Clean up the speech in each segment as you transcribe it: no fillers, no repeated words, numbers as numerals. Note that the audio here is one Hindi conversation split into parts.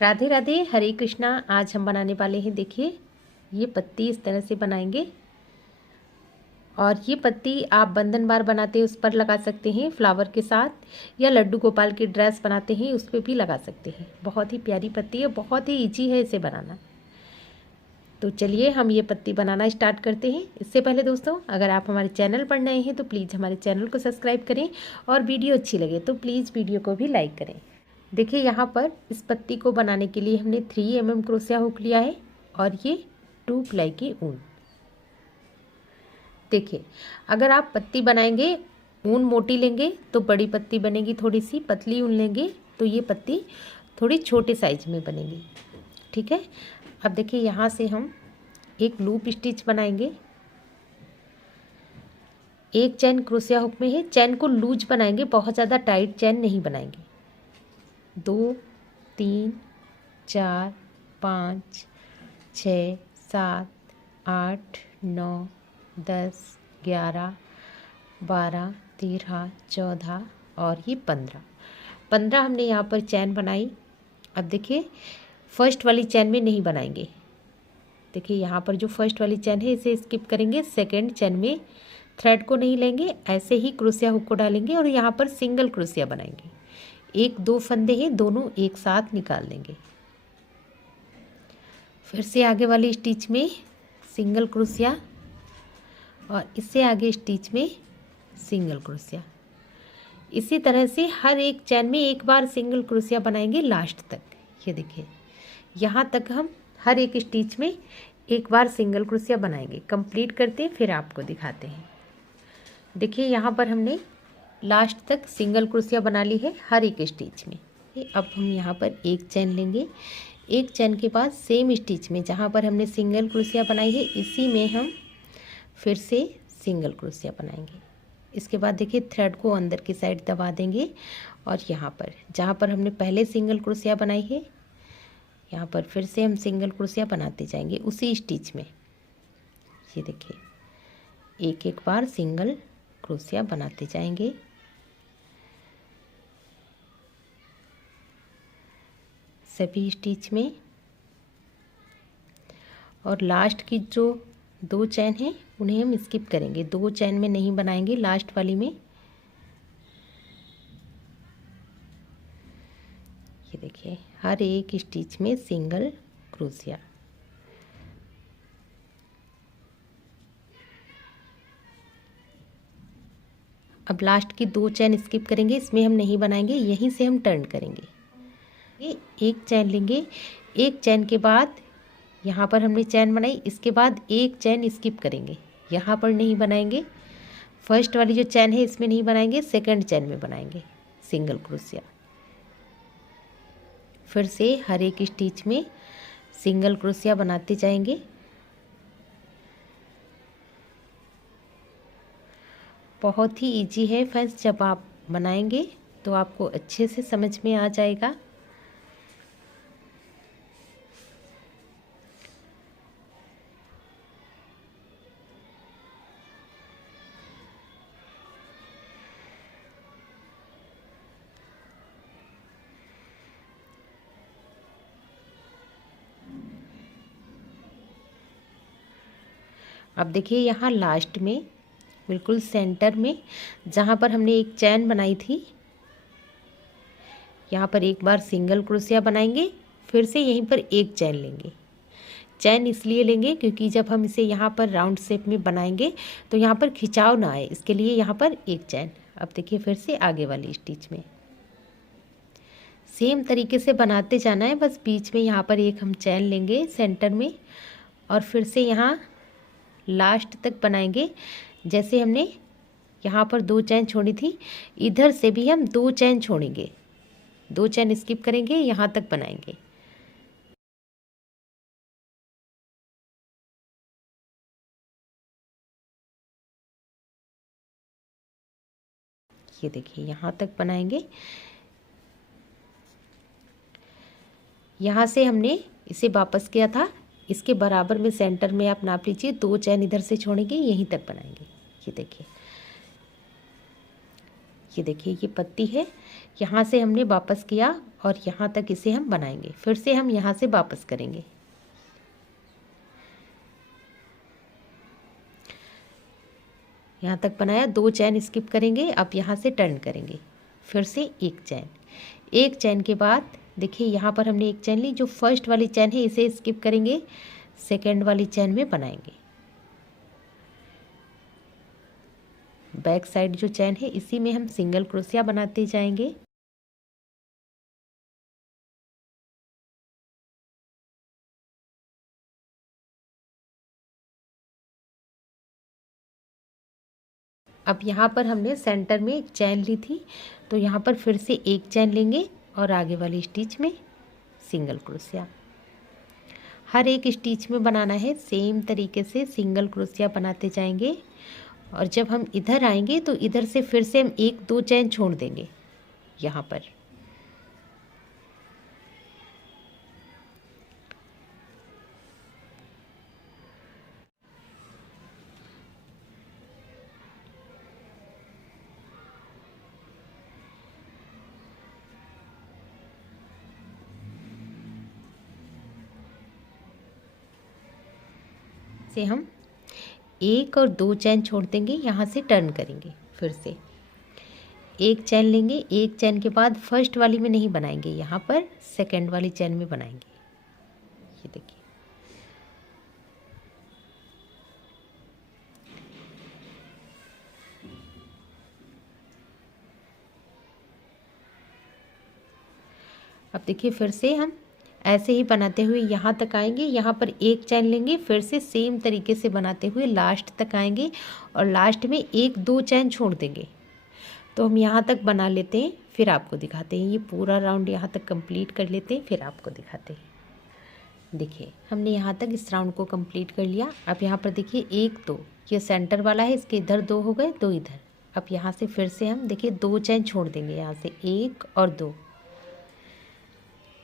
राधे राधे, हरे कृष्णा। आज हम बनाने वाले हैं, देखिए ये पत्ती इस तरह से बनाएंगे। और ये पत्ती आप बंधन बार बनाते हैं उस पर लगा सकते हैं फ्लावर के साथ, या लड्डू गोपाल की ड्रेस बनाते हैं उस पर भी लगा सकते हैं। बहुत ही प्यारी पत्ती है, बहुत ही ईजी है इसे बनाना। तो चलिए हम ये पत्ती बनाना स्टार्ट करते हैं। इससे पहले दोस्तों, अगर आप हमारे चैनल पर नए हैं तो प्लीज़ हमारे चैनल को सब्सक्राइब करें, और वीडियो अच्छी लगे तो प्लीज़ वीडियो को भी लाइक करें। देखिए यहाँ पर इस पत्ती को बनाने के लिए हमने 3 mm क्रोशिया हुक लिया है, और ये 2 प्लाई की ऊन। देखिए अगर आप पत्ती बनाएंगे, ऊन मोटी लेंगे तो बड़ी पत्ती बनेगी, थोड़ी सी पतली ऊन लेंगे तो ये पत्ती थोड़ी छोटे साइज में बनेगी। ठीक है। अब देखिए यहाँ से हम एक लूप स्टिच बनाएंगे। एक चैन क्रोशिया हुक में है, चैन को लूज बनाएंगे, बहुत ज़्यादा टाइट चैन नहीं बनाएंगे। 2 3 4 5 6 7 8 9 10 11 12 13 14 और ये 15 हमने यहाँ पर चैन बनाई। अब देखिए फर्स्ट वाली चैन में नहीं बनाएंगे। देखिए यहाँ पर जो फर्स्ट वाली चैन है इसे स्किप करेंगे। सेकंड चैन में थ्रेड को नहीं लेंगे, ऐसे ही क्रोशिया हुक को डालेंगे और यहाँ पर सिंगल क्रोशिया बनाएंगे। 1-2 फंदे हैं, दोनों एक साथ निकाल देंगे। फिर से आगे वाली स्टिच में सिंगल क्रोशिया, और इससे आगे स्टिच में सिंगल क्रोशिया। इसी तरह से हर एक चैन में एक बार सिंगल क्रोशिया बनाएंगे लास्ट तक। ये देखिए यहाँ तक हम हर एक स्टिच में एक बार सिंगल क्रोशिया बनाएंगे। कंप्लीट करते हैं फिर आपको दिखाते हैं। देखिए यहाँ पर हमने लास्ट तक सिंगल क्रोशिया बना ली है हर एक स्टिच में। अब हम यहाँ पर एक चैन लेंगे। एक चैन के बाद सेम स्टिच में जहाँ पर हमने सिंगल क्रोशिया बनाई है इसी में हम फिर से सिंगल क्रोशिया बनाएंगे। इसके बाद देखिए थ्रेड को अंदर की साइड दबा देंगे, और यहाँ पर जहाँ पर हमने पहले सिंगल क्रोशिया बनाई है यहाँ पर फिर से हम सिंगल क्रोशिया बनाते जाएंगे उसी स्टिच में। ये देखिए एक एक बार सिंगल क्रोशिया बनाते जाएंगे। सभी स्टिच में, और लास्ट की जो 2 चैन हैं उन्हें हम स्किप करेंगे। 2 चैन में नहीं बनाएंगे, लास्ट वाली में। ये देखिए हर एक स्टिच में सिंगल क्रोशिया। अब लास्ट की 2 चैन स्किप करेंगे, इसमें हम नहीं बनाएंगे, यहीं से हम टर्न करेंगे। ये एक चैन लेंगे, एक चैन के बाद यहाँ पर हमने चैन बनाई, इसके बाद एक चैन स्किप करेंगे, यहाँ पर नहीं बनाएंगे। फर्स्ट वाली जो चैन है इसमें नहीं बनाएंगे, सेकंड चैन में बनाएंगे सिंगल क्रोशिया। फिर से हर एक स्टिच में सिंगल क्रोशिया बनाते जाएंगे। बहुत ही इजी है फ्रेंड्स, जब आप बनाएंगे तो आपको अच्छे से समझ में आ जाएगा। अब देखिए यहाँ लास्ट में बिल्कुल सेंटर में जहाँ पर हमने एक चैन बनाई थी, यहाँ पर एक बार सिंगल क्रोशिया बनाएंगे, फिर से यहीं पर एक चैन लेंगे। चैन इसलिए लेंगे क्योंकि जब हम इसे यहाँ पर राउंड शेप में बनाएंगे तो यहाँ पर खिंचाव ना आए, इसके लिए यहाँ पर एक चैन। अब देखिए फिर से आगे वाली स्टिच में सेम तरीके से बनाते जाना है, बस बीच में यहाँ पर एक हम चैन लेंगे सेंटर में, और फिर से यहाँ लास्ट तक बनाएंगे। जैसे हमने यहाँ पर 2 चैन छोड़ी थी, इधर से भी हम 2 चैन छोड़ेंगे, 2 चैन स्किप करेंगे, यहाँ तक बनाएंगे। ये देखिए यहाँ तक बनाएंगे। यहाँ से हमने इसे वापस किया था, इसके बराबर में सेंटर में आप नाप लीजिए, 2 चैन इधर से छोड़ेंगे, यहीं तक बनाएंगे। ये देखिए, ये देखिए ये पत्ती है, यहाँ से हमने वापस किया और यहाँ तक इसे हम बनाएंगे। फिर से हम यहाँ से वापस करेंगे। यहाँ तक बनाया, 2 चैन स्किप करेंगे। अब यहाँ से टर्न करेंगे, फिर से एक चैन के बाद देखिए यहाँ पर हमने एक चैन ली। जो फर्स्ट वाली चैन है इसे स्किप करेंगे, सेकेंड वाली चैन में बनाएंगे। बैक साइड जो चैन है इसी में हम सिंगल क्रोशिया बनाते जाएंगे। अब यहाँ पर हमने सेंटर में एक चैन ली थी, तो यहाँ पर फिर से एक चैन लेंगे और आगे वाली स्टिच में सिंगल क्रोशिया। हर एक स्टिच में बनाना है, सेम तरीके से सिंगल क्रोशिया बनाते जाएंगे। और जब हम इधर आएंगे तो इधर से फिर से हम 1-2 चैन छोड़ देंगे यहाँ पर। से हम 1 और 2 चैन छोड़ देंगे, यहाँ से टर्न करेंगे। फिर से एक चैन लेंगे, एक चैन के बाद फर्स्ट वाली में नहीं बनाएंगे, यहाँ पर सेकंड वाली चैन में बनाएंगे। ये देखिए, अब देखिए फिर से हम ऐसे ही बनाते हुए यहाँ तक आएंगे। यहाँ पर एक चैन लेंगे, फिर से सेम तरीके से बनाते हुए लास्ट तक आएंगे और लास्ट में 1-2 चैन छोड़ देंगे। तो हम यहाँ तक बना लेते हैं, फिर आपको दिखाते हैं। ये पूरा राउंड यहाँ तक कंप्लीट कर लेते हैं, फिर आपको दिखाते हैं। देखिए हमने यहाँ तक इस राउंड को कंप्लीट कर लिया। अब यहाँ पर देखिए 1-2, ये सेंटर वाला है, इसके इधर 2 हो गए, 2 इधर। अब यहाँ से फिर से हम देखिए 2 चैन छोड़ देंगे, यहाँ से 1 और 2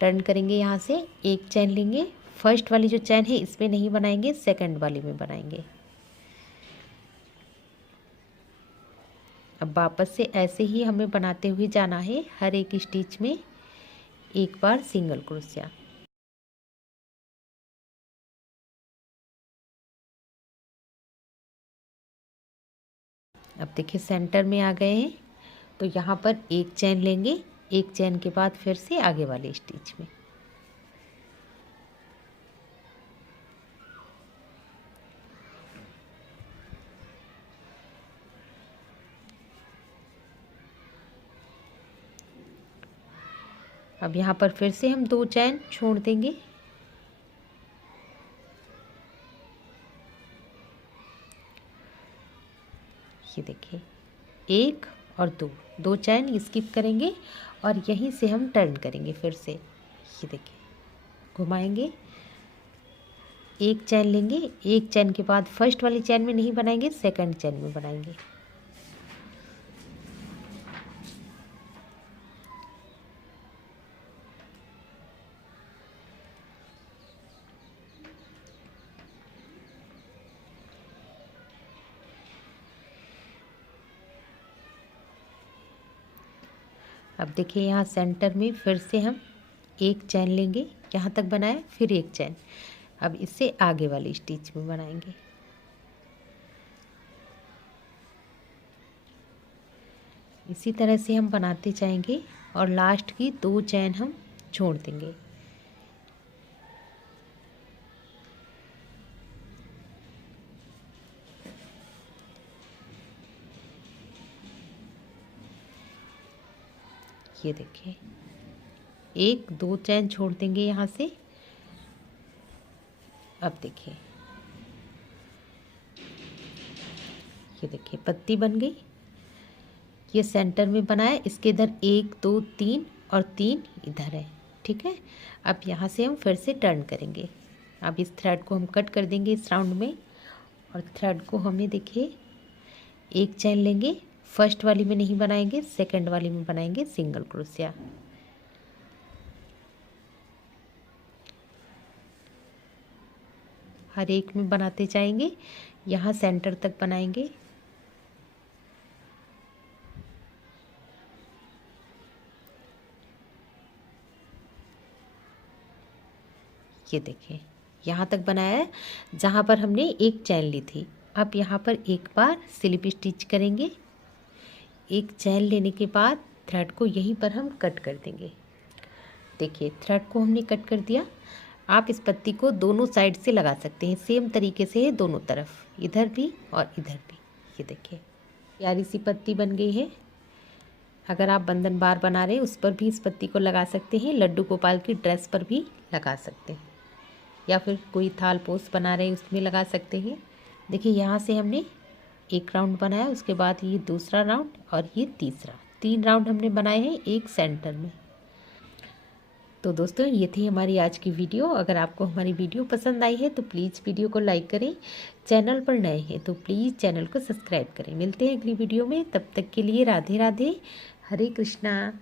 टर्न करेंगे। यहाँ से एक चैन लेंगे, फर्स्ट वाली जो चैन है इसमें नहीं बनाएंगे, सेकंड वाली में बनाएंगे। अब वापस से ऐसे ही हमें बनाते हुए जाना है, हर एक स्टिच में एक बार सिंगल क्रोशिया। अब देखिए सेंटर में आ गए हैं, तो यहाँ पर एक चैन लेंगे, एक चैन के बाद फिर से आगे वाले स्टिच में। अब यहाँ पर फिर से हम 2 चैन छोड़ देंगे। ये देखिए 1 और 2 चैन स्किप करेंगे और यहीं से हम टर्न करेंगे। फिर से ये देखिए घुमाएंगे, एक चैन लेंगे, एक चैन के बाद फर्स्ट वाली चैन में नहीं बनाएंगे, सेकंड चैन में बनाएंगे। अब देखिए यहाँ सेंटर में फिर से हम एक चैन लेंगे, यहाँ तक बनाया, फिर एक चैन। अब इससे आगे वाली स्टिच में बनाएंगे। इसी तरह से हम बनाते जाएंगे और लास्ट की 2 चैन हम छोड़ देंगे। ये देखिए 1-2 चैन छोड़ देंगे यहाँ से। अब देखिए ये देखिए पत्ती बन गई, ये सेंटर में बनाया, इसके इधर 1-2-3 और 3 इधर है। ठीक है, अब यहाँ से हम फिर से टर्न करेंगे। अब इस थ्रेड को हम कट कर देंगे इस राउंड में, और थ्रेड को हमें देखिए एक चैन लेंगे, फर्स्ट वाली में नहीं बनाएंगे, सेकंड वाली में बनाएंगे सिंगल क्रोशिया। हर एक में बनाते जाएंगे, यहाँ सेंटर तक बनाएंगे। ये देखिए यहाँ तक बनाया है जहाँ पर हमने एक चैन ली थी। अब यहाँ पर एक बार स्लिप स्टिच करेंगे। एक चैन लेने के बाद थ्रेड को यहीं पर हम कट कर देंगे। देखिए थ्रेड को हमने कट कर दिया। आप इस पत्ती को दोनों साइड से लगा सकते हैं, सेम तरीके से है दोनों तरफ, इधर भी और इधर भी। ये देखिए प्यारी सी पत्ती बन गई है। अगर आप बंधन बार बना रहे हैं उस पर भी इस पत्ती को लगा सकते हैं, लड्डू गोपाल की ड्रेस पर भी लगा सकते हैं, या फिर कोई थाल पोस बना रहे हैं उसमें लगा सकते हैं। देखिए यहाँ से हमने एक राउंड बनाया, उसके बाद ये दूसरा राउंड और ये तीसरा, 3 राउंड हमने बनाए हैं एक सेंटर में। तो दोस्तों ये थी हमारी आज की वीडियो। अगर आपको हमारी वीडियो पसंद आई है तो प्लीज़ वीडियो को लाइक करें। चैनल पर नए हैं तो प्लीज़ चैनल को सब्सक्राइब करें। मिलते हैं अगली वीडियो में, तब तक के लिए राधे राधे, हरे कृष्णा।